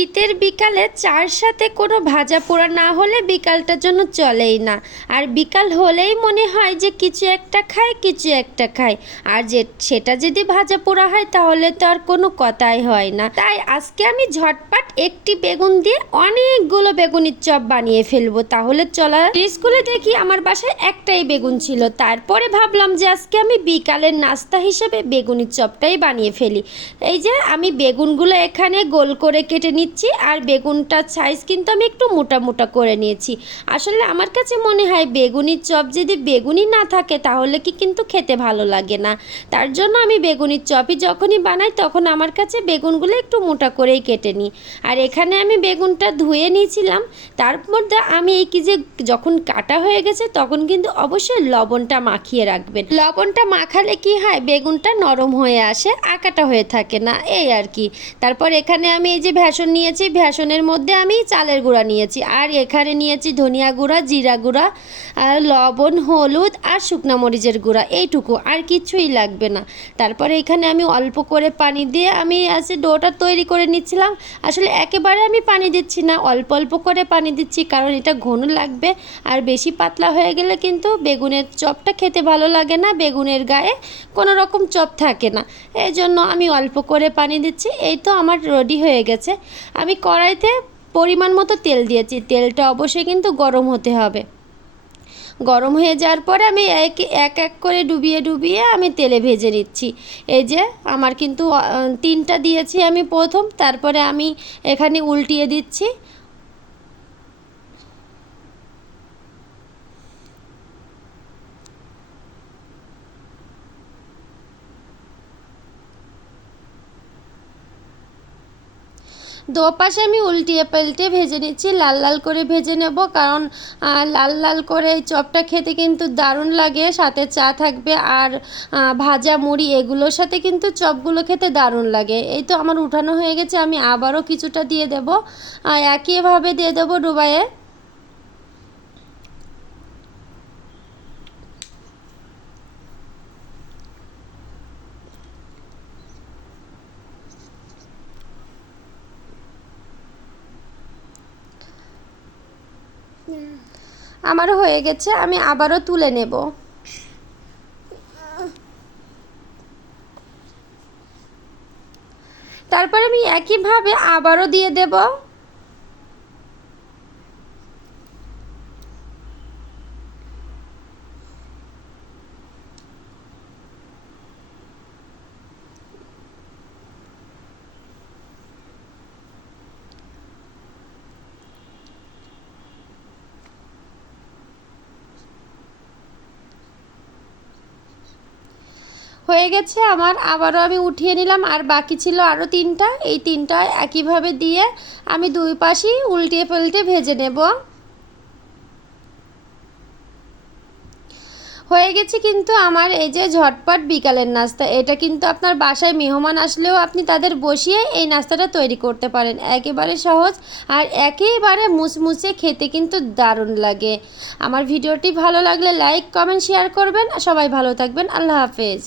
শীতের বিকালে চার সাথে কোনো ভাজা পোড়া না হলে বিকালটার জন্য চলেই না। আর বিকাল হলেই মনে হয় যে কিছু একটা খায় কিছু একটা খায় আর যে, সেটা যদি ভাজা পোড়া হয় তাহলে তো আর কোনো কথাই হয় না। তাই আজকে আমি ঝটপট একটি বেগুন দিয়ে অনেকগুলো বেগুনের চপ বানিয়ে ফেলব। তাহলে চলা, স্কুলে দেখি আমার বাসায় একটাই বেগুন ছিল। তারপরে ভাবলাম যে আজকে আমি বিকালের নাস্তা হিসেবে বেগুনির চপটাই বানিয়ে ফেলি। এই যে, আমি বেগুনগুলো এখানে গোল করে কেটে নিচ্ছি আর বেগুনটার সাইজ কিন্তু আমি একটু মোটা মোটা করে নিয়েছি। আসলে আমার কাছে মনে হয় বেগুনির চপ যদি বেগুনি না থাকে, তাহলে কি কিন্তু খেতে ভালো লাগে না। তার জন্য আমি বেগুনির চপই যখনই বানাই, তখন আমার কাছে বেগুনগুলো একটু মোটা করেই কেটে নিই। আর এখানে আমি বেগুনটা ধুয়ে নিয়েছিলাম। তার মধ্যে আমি এই কি যে যখন কাটা হয়ে গেছে তখন কিন্তু অবশ্যই লবণটা মাখিয়ে রাখবেন। লবণটা মাখালে কি হয়? বেগুনটা নরম হয়ে আসে, আঁকাটা হয়ে থাকে না, এই আর কি। তারপর এখানে আমি এই যে ভ্যাসন নিয়েছি ভ্যাসনের মধ্যে আমি চালের গুঁড়া নিয়েছি। আর এখানে নিয়েছি ধনিয়া গুঁড়া, জিরা গুঁড়া আর লবণ, হলুদ আর শুকনা মরিচের গুঁড়া, এইটুকু। আর কিছুই লাগবে না। তারপরে এখানে আমি অল্প করে পানি দিয়ে আমি আছে ডোটা তৈরি করে নিচ্ছিলাম। আসলে একেবারে আমি পানি দিচ্ছি না, অল্প অল্প করে পানি দিচ্ছি কারণ এটা ঘন লাগবে। আর বেশি পাতলা হয়ে গেলে কিন্তু বেগুনের চপটা খেতে ভালো লাগে না, বেগুনের গায়ে কোনো রকম চপ থাকে না। এই জন্য আমি অল্প করে পানি দিচ্ছি, এই তো আমার রেডি হয়ে গেছে। আমি কড়াইতে পরিমাণ মতো তেল দিয়েছি, তেলটা অবশ্যই কিন্তু গরম হতে হবে। গরম হয়ে যাওয়ার পরে আমি এক এক এক করে ডুবিয়ে ডুবিয়ে আমি তেলে ভেজে নিচ্ছি। এই যে আমার কিন্তু তিনটা দিয়েছি আমি প্রথম, তারপরে আমি এখানে উল্টিয়ে দিচ্ছি। দোপাশে আমি উল্টিয়ে পাল্টে ভেজে নিচ্ছি, লাল লাল করে ভেজে নেব কারণ লাল লাল করে চপটা খেতে কিন্তু দারুণ লাগে, সাথে চা থাকবে আর ভাজা মুড়ি এগুলোর সাথে কিন্তু চপগুলো খেতে দারুণ লাগে। এই তো আমার উঠানো হয়ে গেছে, আমি আবারও কিছুটা দিয়ে দেবো। একইভাবে দিয়ে দেবো ডুবাইয়ে। আমারও হয়ে গেছে আমি আবারও তুলে নেব। তারপরে আমি একইভাবে আবারও দিয়ে দেব। হয়ে গেছে, আমার আবারও আমি উঠিয়ে নিলাম। আর বাকি ছিল আরও তিনটা, এই তিনটা একইভাবে দিয়ে আমি দুই পাশেই উল্টিয়ে পাল্টে ভেজে নেব। হয়ে গেছে কিন্তু আমার এই যে ঝটপট বিকালের নাস্তা, এটা কিন্তু আপনার বাসায় মেহমান আসলেও আপনি তাদের বসিয়ে এই নাস্তাটা তৈরি করতে পারেন। একেবারে সহজ আর একেবারে মুসমুসে খেতে কিন্তু দারুণ লাগে। আমার ভিডিওটি ভালো লাগলে লাইক, কমেন্ট, শেয়ার করবেন। সবাই ভালো থাকবেন। আল্লাহ হাফেজ।